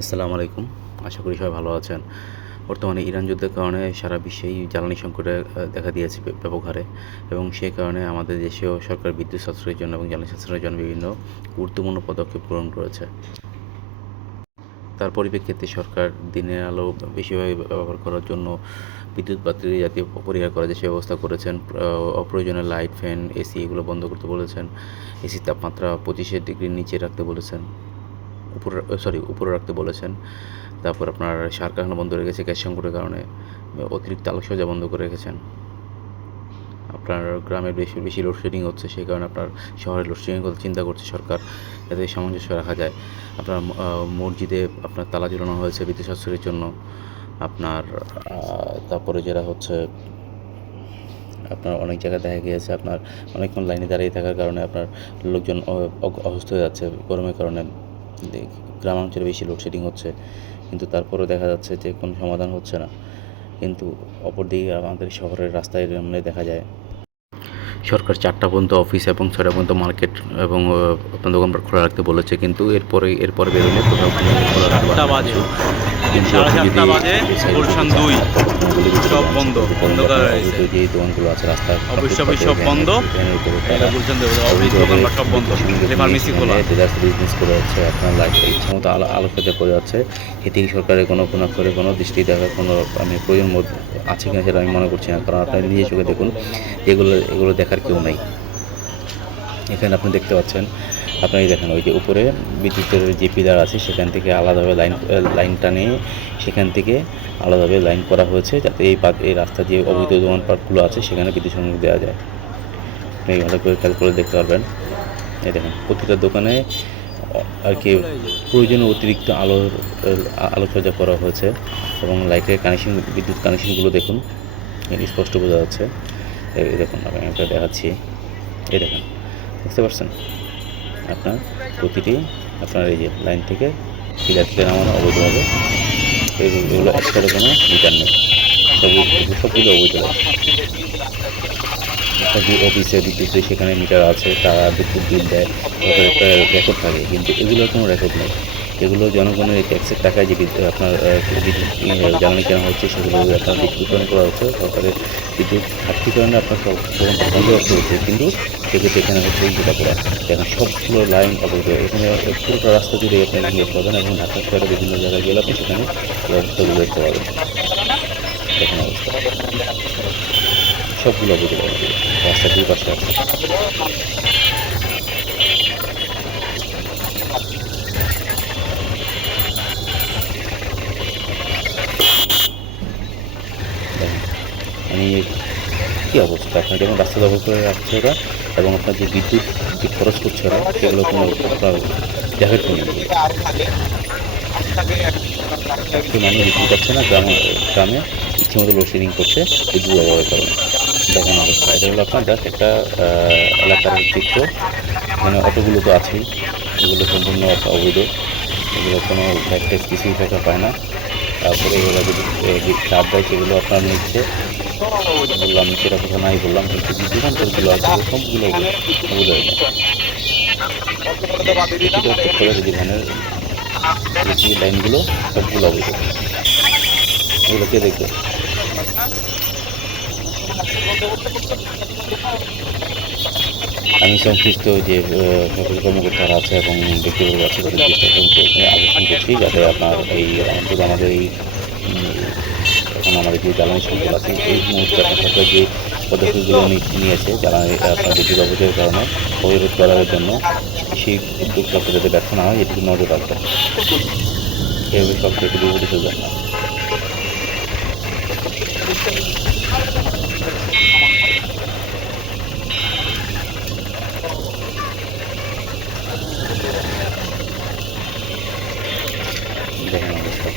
আসসালামু আলাইকুম। আশা করি সবাই ভালো আছেন। বর্তমানে ইরান যুদ্ধের কারণে সারা বিশ্বেই জ্বালানি সংকটের দেখা দিয়েছে ব্যাপক হারে এবং সেই কারণে আমাদের দেশেও সরকার বিদ্যুৎ সাশ্রয়ের জন্য এবং জ্বালানি সাশ্রয়ের জন্য বিভিন্ন গুরুত্বপূর্ণ পদক্ষেপ গ্রহণ করেছে। তার পরিপ্রেক্ষিতে সরকার দিনের আলো বেশিভাবে ব্যবহার করার জন্য বিদ্যুৎ বাতি জাতীয় পরিহার করার যে ব্যবস্থা করেছেন। অপ্রয়োজনীয় লাইট, ফ্যান, এসি এগুলো বন্ধ করতে বলেছেন। এসির তাপমাত্রা 25 ডিগ্রির নিচে রাখতে বলেছেন। উপরে রাখতে বলেছেন। তারপর আপনার সার কারখানা বন্ধ রেখেছে গ্যাস সংকটের কারণে। অতিরিক্ত আলোকসজ্জা বন্ধ করে রেখেছেন। আপনার গ্রামে বেশি বেশি লোডশেডিং হচ্ছে, সেই কারণে আপনার শহরে লোডশেডিংয়ের কথা চিন্তা করছে সরকার, যাতে সামঞ্জস্য রাখা যায়। আপনার মসজিদে আপনার তালা ঝুলানো হয়েছে বিদ্যুৎ সাশ্রয়ের জন্য। আপনার তারপরে যেটা হচ্ছে আপনার অনেক জায়গায় দেখা গিয়েছে আপনার অনেকক্ষণ লাইনে দাঁড়িয়ে থাকার কারণে আপনার লোকজন অসুস্থ হয়ে যাচ্ছে গরমের কারণে। গ্রামাঞ্চলে বেশি লোডশেডিং হচ্ছে, কিন্তু তারপরেও দেখা যাচ্ছে যে কোনো সমাধান হচ্ছে না। কিন্তু অপরদিকে আমাদের শহরের রাস্তায় এমনি দেখা যায় সরকার 4টা পর্যন্ত অফিস এবং 6টা পর্যন্ত মার্কেট এবং আপনার দোকানপাট খোলা রাখতে বলেছে, কিন্তু এরপরে বেরোলে কোথাও খোলা রাখতে পারবে 7টা না বাজে, কিছু। কিন্তু সাড়ে আপনি যদি 7টা বাজে গুলশান 2 সব বন্ধ করা হয়েছে। যে দোকানগুলো আছে রাস্তার অফিস টফিস সব বন্ধ, এটা গুলশান অফিস দোকানপাট সব বন্ধ, ফার্মেসি খোলা। বিজনেস করে যাচ্ছে, আপনার লাইফ ইচ্ছা মতো আলোচনা করে যাচ্ছে। এদিকে সরকারের কোনো করে কোনো দৃষ্টি দেখার কোনো প্রয়োজন আছে কিনা সেটা আমি মনে করছি না, কারণ আপনার নিজের চোখে দেখুন এগুলো দেখার কেউ নেই। এখানে আপনি দেখতে পাচ্ছেন, আপনারা দেখেন ওই যে উপরে বিদ্যুতের যে পিলার আছে সেখান থেকে আলাদাভাবে লাইন টানে সেখান থেকে আলাদাভাবে লাইন করা হয়েছে, যাতে এই রাস্তা যে অবৈধ দোকানপাটগুলো আছে সেখানে বিদ্যুৎ সংযোগ দেওয়া যায়। আপনি ভালো করে খেয়াল করে দেখতে পারবেন। এই দেখেন প্রতিটা দোকানে আর কি প্রয়োজনীয় অতিরিক্ত আলোকসজ্জা করা হয়েছে এবং লাইটের কানেকশন, বিদ্যুৎ কানেকশনগুলো দেখুন, স্পষ্ট বোঝা যাচ্ছে। এই দেখুন, আমি একটা দেখাচ্ছি। এই দেখেন, বুঝতে পারছেন? আপনার প্রতিটি আপনার এই যে লাইন থেকে পিলার থেকে নামানো অবৈধভাবে, এগুলো একসাথে কোনো মিটার নেই, সবগুলো অবৈধ লাইন। অফিসে বিদ্যুৎ সেখানে মিটার আছে, তারা বিদ্যুৎ বিল দেয়, সরকারের একটা রেকর্ড থাকে, কিন্তু এগুলোর কোনো রেকর্ড নেই। এগুলো জনগণের ট্যাক্সের টাকায় যে আপনার বিদ্যুৎ জ্বালানি কেনা হচ্ছে সেগুলো আপনার বিদ্যুৎকরণ করা হচ্ছে, সরকারের বিদ্যুৎ ঘাটতির কারণে আপনার সব বন্ধ রাখতে হচ্ছে, কিন্তু সেক্ষেত্রে এখানে হচ্ছে যেটা করা দেখেন সবগুলো লাইন অবৈধ। এখানে পুরোটা রাস্তা জুড়ে আপনি দেখতে পাবেন এবং ঢাকা শহরে বিভিন্ন জায়গায় গেলে আপনি সেখানে রাস্তাগুলো দেখতে পাবেন। দেখেন অবস্থা, সবগুলো অবৈধ লাইন রাস্তার দুই পাশে আছে। দেখেন মানে কী অবস্থা, আপনার যেমন রাস্তা দখল করে রাখছে ওরা, এবং আপনার যে বিদ্যুৎ যে খরচ করছে ওরা, সেগুলো কোনো আপনার দেখার কেউ নেই। একটি মানুষ বিদ্যুৎ পাচ্ছে না, গ্রামে ইচ্ছে মতো লোডশেডিং করছে বিদ্যুৎ অভাবের কারণে। দেখেন অবস্থা, এটা হলো আপনার জাস্ট একটা এলাকার চিত্র। এখানে অটোগুলো তো আছেই, এগুলো সম্পূর্ণ অবৈধ, এগুলো কোনো ট্যাক্স কিছুই টাকা পায় না। তারপরে এগুলো যদি চার্জ দেয় সেগুলো আপনার নিচ্ছে, বললাম সেটা কথা নাই বললাম, কিন্তু যে দোকানপাটগুলো আছে সবগুলো অবৈধ হয়ে যায়। যে ভ্যানের যে লাইনগুলো সবগুলো অবৈধ, এগুলো কে দেখবে? আমি সংশ্লিষ্ট যে সরকারি কর্মকর্তারা আছে এবং ব্যক্তিবর্গ আছে তাদের দৃষ্টি আকর্ষণ করছি, যাতে আপনার এই অন্তত আমাদের এই এখন আমাদের যে জ্বালানি সংকট আছে এই মুহূর্তে আপনার সরকার যে পদক্ষেপগুলো নিয়েছে জ্বালানি আপনার বিদ্যুৎ অপচয়ের কারণে প্রতিরোধ করার জন্য, সেই উদ্যোগ সরকার যাতে ব্যর্থ না হয় এটুকু নজর রাখবেন। এভাবে সরকারকে বিপদে ফেলবেন না। দেখেন অবস্থা,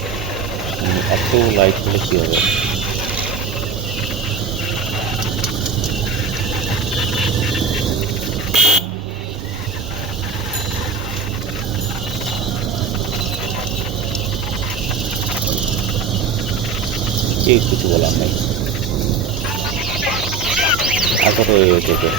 এত লাইট হলে কী হবে? কেউ কিছু বলার নেই। আর কত হয়েছে?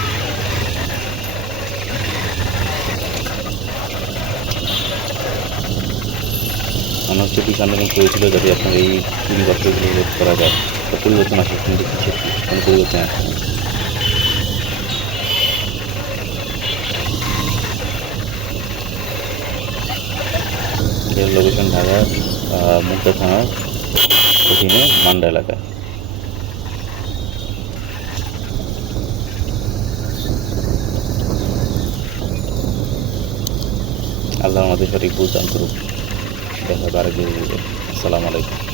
মনে হচ্ছে পিস আন্দোলন করেছিল যাতে আপনার এই চুরিবাটগুলো রোধ করা যায়। তো পরিবর্তন আসে, কিন্তু কিসের কি কোনো পরিবর্তন আসে না। এর লোকেশন ঢাকার মুগদা থানার অধীনে মান্ডা এলাকায়। আল্লাহ আমাদের সঠিক ভুল দান করুক। দেখা হবে আরেক ভিডিওতে। আসসালামু আলাইকুম।